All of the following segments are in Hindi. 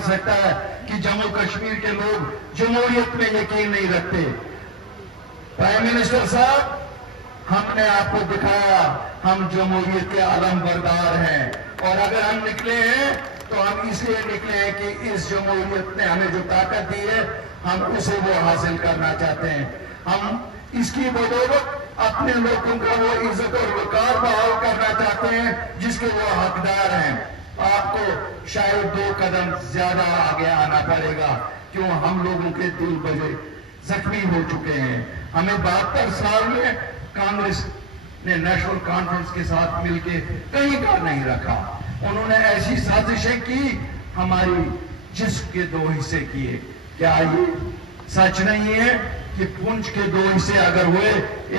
कर सकता है कि जम्मू कश्मीर के लोग जमहूरियत में यकीन नहीं रखते। प्राइम मिनिस्टर साहब, हमने आपको दिखाया हम जमहूरियत के आलमबरदार हैं, और अगर हम निकले हैं तो हम इसलिए निकले हैं कि इस जमहूरियत ने हमें जो ताकत दी है हम उसे वो हासिल करना चाहते हैं। हम इसकी बदौलत अपने लोगों का वो इज्जत और वकार बहाल करना चाहते हैं जिसके वो हकदार हैं। आपको शायद 2 कदम ज्यादा आगे आना पड़ेगा, क्यों हम लोगों के दिल बजे जख्मी हो चुके हैं। हमें 72 साल में कांग्रेस ने नेशनल कॉन्फ्रेंस के साथ मिलकर कहीं का नहीं रखा। उन्होंने ऐसी साजिशें की, हमारी जिस्म के 2 हिस्से किए। क्या ये सच नहीं है कि पुंछ के 2 हिस्से अगर हुए,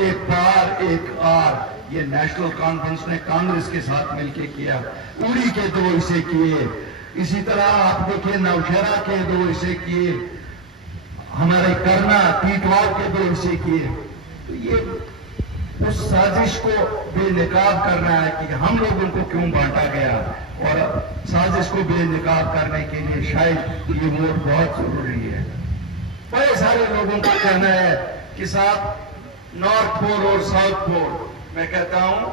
एक पार एक आर, ये नेशनल कॉन्फ्रेंस ने कांग्रेस के साथ मिलकर किया। उड़ी के 2 हिस्से किए, इसी तरह आप देखिए नौशहरा के 2 हिस्से किए, हमारे करना पीटवार के 2 हिस्से किए। तो ये उस साजिश को बेनकाब करना है कि हम लोगों को क्यों बांटा गया, और साजिश को बेनकाब करने के लिए शायद ये वोट बहुत जरूरी है। बड़े सारे लोगों का कहना है कि साहब नॉर्थ पोल और साउथ पोल, मैं कहता हूं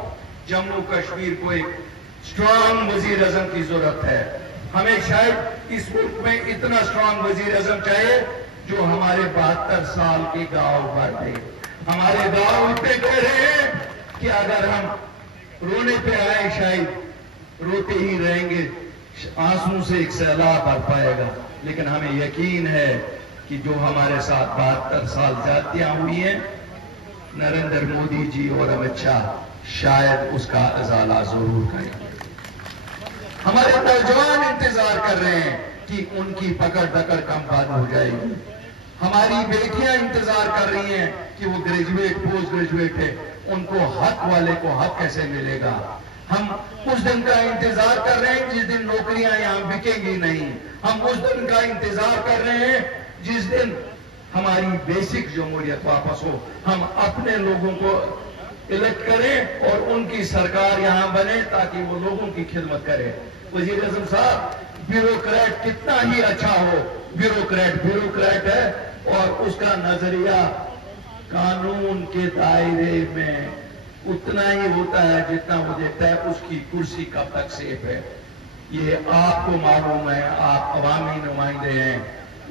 जम्मू कश्मीर को एक स्ट्रांग वजीर आजम की जरूरत है। हमें शायद इस मुल्क में इतना स्ट्रांग वजीर आजम चाहिए जो हमारे 72 साल के गांव भर दे। हमारे गांव पे कह रहे हैं कि अगर हम रोने पे आए शायद रोते ही रहेंगे, आंसू से एक सैलाब भर पाएगा, लेकिन हमें यकीन है कि जो हमारे साथ 72 साल जातियां हुई हैं, नरेंद्र मोदी जी और अमित शाह शायद उसका अजाला जरूर करेंगे। हमारे नौजवान इंतजार कर रहे हैं कि उनकी पकड़ दकड़ कम बंद हो जाएगी। हमारी बेटियां इंतजार कर रही हैं कि वो ग्रेजुएट पोस्ट ग्रेजुएट है, उनको हक वाले को हक कैसे मिलेगा। हम उस दिन का इंतजार कर रहे हैं जिस दिन नौकरियां यहां बिकेंगी नहीं। हम उस दिन का इंतजार कर रहे हैं जिस दिन हमारी बेसिक जमहूरियत वापस हो, हम अपने लोगों को इलेक्ट करें और उनकी सरकार यहां बने ताकि वो लोगों की खिदमत करे। वजीर आजम साहब, ब्यूरोक्रेट कितना ही अच्छा हो, ब्यूरोक्रेट है और उसका नजरिया कानून के दायरे में उतना ही होता है जितना वो देखता है उसकी कुर्सी कब तक सेफ है। ये आपको मालूम है, आप अवामी नुमाइंदे हैं,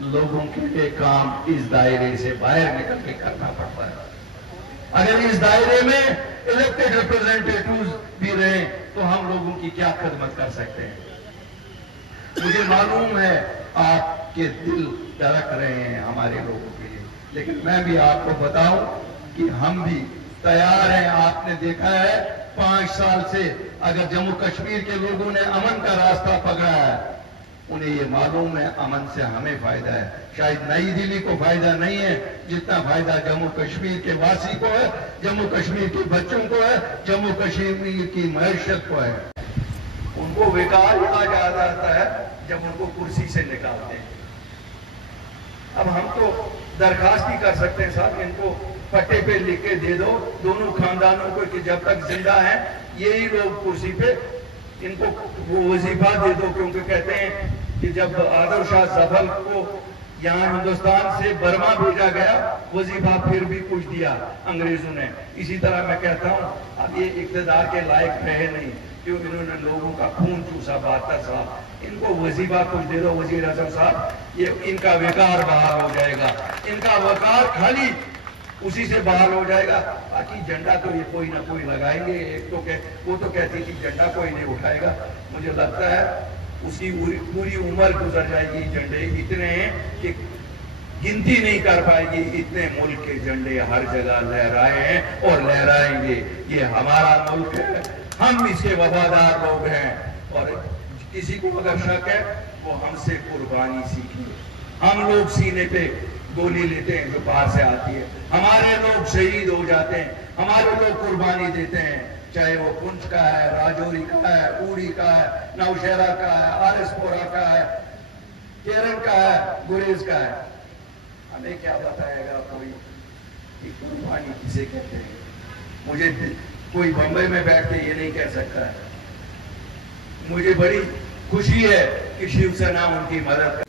लोगों के लिए काम इस दायरे से बाहर निकल के करना पड़ता है। अगर इस दायरे में इलेक्टेड रिप्रेजेंटेटिव्स भी रहे तो हम लोगों की क्या खिदमत कर सकते हैं। मुझे मालूम है आपके दिल धड़क रहे हैं हमारे लोगों के लिए, लेकिन मैं भी आपको बताऊं कि हम भी तैयार हैं। आपने देखा है 5 साल से अगर जम्मू कश्मीर के लोगों ने अमन का रास्ता पकड़ा है, उन्हें ये मालूम है अमन से हमें फायदा है। शायद नई दिल्ली को फायदा नहीं है जितना फायदा जम्मू कश्मीर के वासी को है, जम्मू कश्मीर के बच्चों को है, जम्मू कश्मीर की मैशत को है। उनको बेकार याद आता है जब उनको कुर्सी से निकालते हैं। अब हम तो दरखास्त ही कर सकते हैं साहब, इनको पट्टे पे लिख के दे दो दोनों खानदानों को कि जब तक जिंदा है यही लोग कुर्सी पे, इनको वो वजीफा दे दो, क्योंकि कहते हैं कि जब आदर शाह जफर को यहाँ हिंदुस्तान से बर्मा भेजा गया, वजीफा फिर भी कुछ दिया अंग्रेजों ने। इसी तरह मैं कहता हूँ अब ये इक़्तिदार के लायक रहे नहीं, क्यों इन्होंने लोगों का खून चूसा 72 साल। इनको वजीफा कुछ दे दो वजीर आजम साहब, ये इनका वकार बहाल हो जाएगा, इनका वकार खाली उसी से बाहर हो जाएगा। बाकी झंडा तो ये कोई ना कोई लगाएंगे। एक तो वो तो कहती थी झंडा कोई नहीं उठाएगा, मुझे लगता है उसकी पूरी उम्र गुजर जाएगी। झंडे इतने हैं कि गिनती नहीं कर पाएगी, इतने मुल्क के झंडे हर जगह लहराए हैं और लहराएंगे। ये हमारा मुल्क है, हम इसके वफादार लोग हैं, और किसी को अगर शक है वो हमसे कुर्बानी सीखिए। हम लोग सीने पे गोली लेते हैं जो बाहर से आती है, हमारे लोग शहीद हो जाते हैं, हमारे लोग कुर्बानी देते हैं, चाहे वो पुंछ का है, राजौरी का है, उड़ी का है, नौशहरा का है, आरएसपुरा का है, केरन का है, गुरेज का है। हमें क्या बताएगा कोई कि कुर्बानी किसे कहते हैं। मुझे कोई बंबई में बैठ के ये नहीं कह सकता है। मुझे बड़ी खुशी है कि शिवसेना उनकी मदद